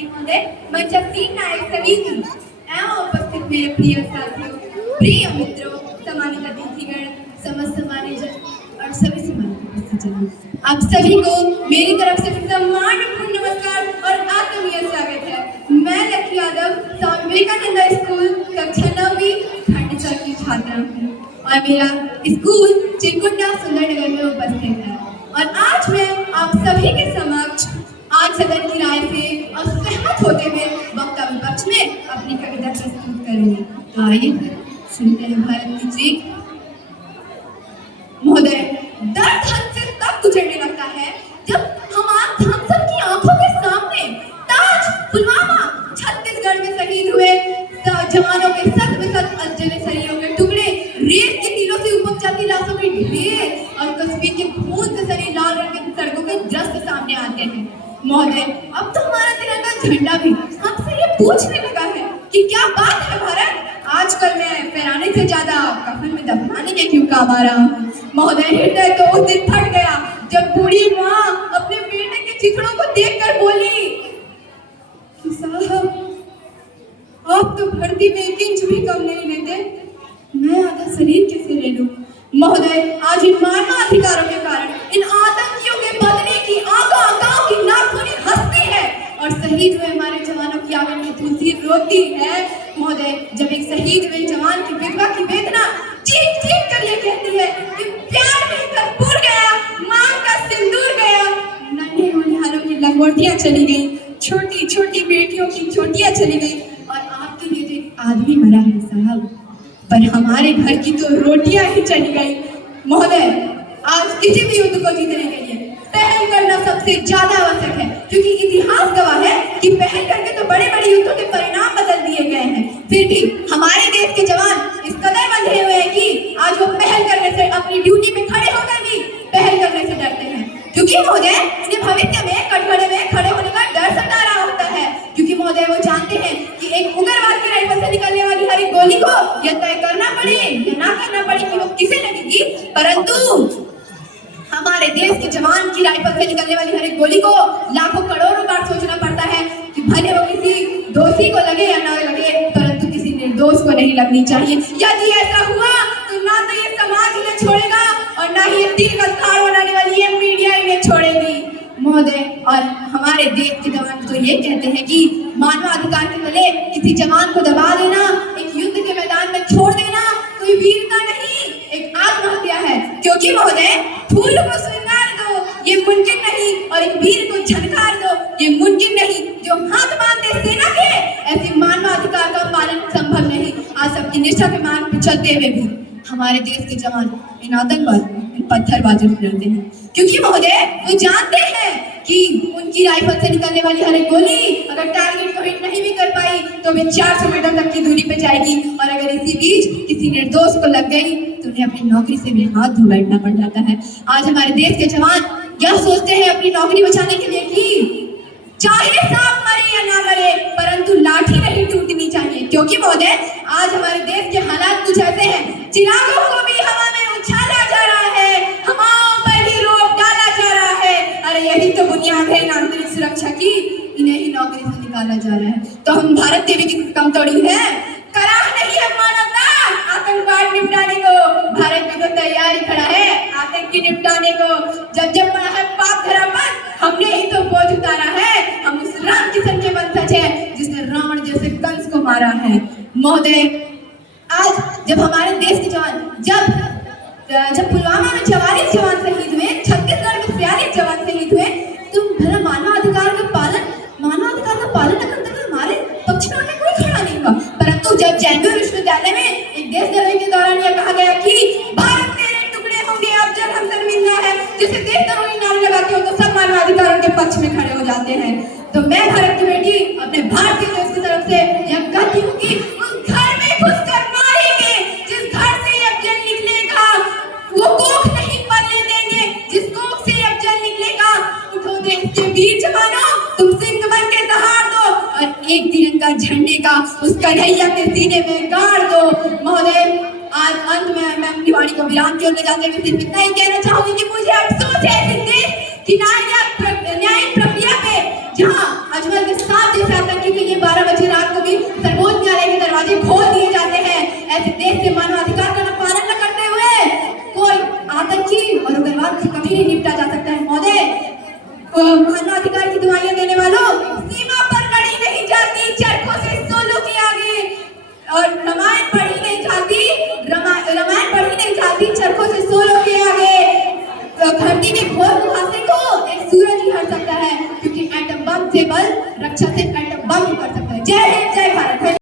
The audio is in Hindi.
महोदय मंचासीन नायक समिति एवं उपस्थित मेरे प्रिय साथियों, प्रिय मित्रों, सम्मानित अतिथिगण, समस्त सम्मानित और सभी सम्मानित उपस्थितजनों, आप सभी को मेरी तरफ से सम्मानपूर्ण नमस्कार और आत्मीय स्वागत है। मैं लकी यादव स्वामी विवेकानंद स्कूल कक्षा 9वीं खंड 4 की छात्रा हूँ और मेरा स्कूल चिरकुंडा सुंदरनगर में उपस्थित है। और आज मैं आप सभी के समक्ष आज सदन की राय से और सहमत होते हुए वक्ता विपक्ष में अपनी कविता प्रस्तुत करूंगी। तो आइए सुनते हैं भारत की चीख। महोदय, दर्द हमसे तब गुजरने लगता है जब हम सबकी आंखों के सामने ताज, पुलवामा, छत्तीसगढ़ में शहीद हुए जवानों के सत में सत जले शरीरों के टुकड़े, रेत के तीरों से उपज जाती लाशों के ढेर और कश्मीर के खून से सनी लाल रंग के सड़कों के दृश्य सामने आते हैं। महोदय, अब तो हमारा तिरंगा झंडा भी हमसे ये पूछने लगा है कि क्या बात है भारत, आजकल मैं फहराने से ज्यादा कफन में दफनाने के क्यों काम आ रहा हूँ। महोदय, हृदय तो उस दिन फट गया जब बूढ़ी माँ अपने बेटे के चिथड़ों को देखकर बोली कि साहब, आप तो भर्ती में 1 इंच भी कम नहीं लेते, मैं आधा शरीर कैसे ले लूं। महोदय, आज इन मानवाधिकारों के कारण इन आतंकियों के बदले की आंखों की नाखूनी हंसती है और शहीद हुए हमारे जवानों की आंगन में तुलसी रोती है। महोदय, जब एक शहीद हुए जवान की विधवा की वेदना चीख चीख कर ये कहती है कि प्यार में कर्पूर गया, मांग का सिंदूर गया, नन्हे होनहारों की लंगोटियां चली गई, छोटी छोटी बेटियों की चोटियां चली गई और आपके लिए तो एक आदमी मरा है साहब, पर हमारे घर की तो रोटियां ही चली गई। महोदय, आज किसी भी युद्ध को जीतने के लिए पहल करना सबसे ज्यादा आवश्यक है, क्योंकि इतिहास गवाह है कि पहल करके तो बड़े बड़े युद्धों के परिणाम बदल दिए गए हैं। फिर भी हमारे देश के जवान इस कदर बंधे हुए हैं कि आज वो पहल करने से, अपनी ड्यूटी में खड़े होकर भी पहल करने से डरते हैं, क्योंकि महोदय इन्हें भविष्य में कटघरे में खड़े होने का डर सता रहा होता है। क्योंकि महोदय वो जानते हैं कि एक उग्रवाद की राइफल से निकलने वाली हर एक गोली को यह तय करना पड़े या ना करना पड़े कि वो किसे लगेगी, परंतु हमारे देश के जवान की राइफल से निकलने वाली हर एक गोली को लाखों करोड़ों बार सोचना पड़ता है कि भले वो किसी दोषी को लगे या ना लगे, परंतु किसी निर्दोष को नहीं लगनी चाहिए। यदि ऐसा हुआ तो ना तो ये समाज इन्हें छोड़ेगा और ना ही ये दिल का तार बनाने वाली ये मीडिया इन्हें छोड़ेगी। महोदय, और हमारे देश के जवान तो ये कहते हैं कि मानवाधिकार के तले किसी जवान को दबा देना, एक युद्ध के मैदान में छोड़ देना कोई वीरता नहीं, एक आत्महत्या है। क्योंकि महोदय, फूल को श्रृंगार दो ये मुमकिन नहीं और एक वीर को झनकार दो ये मुमकिन नहीं। जो हाथ बांधे सेना के, ऐसे मानवाधिकार का पालन संभव नहीं। आज सबकी निष्ठा के मार्ग पर चलते हुए भी हमारे देश के जवान इन आतंकवाद, इन पत्थरबाजों से डरते हैं, क्योंकि महोदय वो जानते हैं कि उनकी राइफल से निकलने वाली हर एक गोली अगर टारगेट को हिट नहीं भी कर पाई तो भी 400 मीटर तक की दूरी पे जाएगी, और अगर इसी बीच किसी निर्दोष को लग गई तो उन्हें अपनी नौकरी से भी हाथ धो बैठना पड़ जाता है। आज हमारे देश के जवान यह सोचते हैं अपनी नौकरी बचाने के लिए कि चाहे सांप मरे या ना मरे, परंतु लाठी नहीं टूटनी चाहिए। क्योंकि महोदय आज हमारे देश के हालात कुछ ऐसे हैं, चिरागों को भी हवा में उछाला जा रहा है, हवाओं पर ही रोक डाला जा रहा है। अरे यही तो बुनियाद है इन आंतरिक सुरक्षा की, इन्हें ही नौकरी से निकाला जा रहा है। तो हम भारत के भी किसी कम थोड़ी है, कराह नहीं है मानवता आतंकवाद निपटाने को। भारत भी तो तैयारी खड़ा है आतंकी निपटाने को। जब जब पड़ा है पाप धरा पर, हमने ही तो बोझ उतारा है। हम उस राम किशन के वंशज हैं जिसने रावण जैसे कंस को मारा है। महोदय, आज जब हमारे देश के जवान जब पुलवामा में 44 जवान शहीद हुए, छत्तीसगढ़ में 42 जवान शहीद हुए, तो भला मानवाधिकार का पालन न करते हुए हमारे पक्ष में कोई खड़ा नहीं हुआ। परंतु जब जैनपुर विश्वविद्यालय में एक देश द्रोही के दौरान यह कहा गया कि भारत तेरे टुकड़े होंगे अब जब हम शर्मिंदा है, जिसे देश द्रोही नारे लगाते हो तो सब मानवाधिकारों के पक्ष में खड़े हो जाते हैं। तो मैं भारत की बेटी अपने भारतीय देश की तरफ से यह कहती हूँ कि उस घर में घुसकर मारेंगे जिस घर से अब जल निकलेगा, वो कोख नहीं पलने देंगे जिस कोख से अब जल निकलेगा। उठो देश के वीर जवानों, तुम सिंह बन के दहाड़ दो और एक तिरंगा झंडे का उस कन्हैया के सीने में गाड़ दो। महोदय, आज अंत में मैं अपनी वाणी को विराम की ओर ले जाते हुए सिर्फ इतना ही कहना चाहूंगी कि मुझे अफसोस है इस देश की न्यायिक प्रक्रिया पे, जहाँ अजमल के साथ जैसा से बल, रक्षा से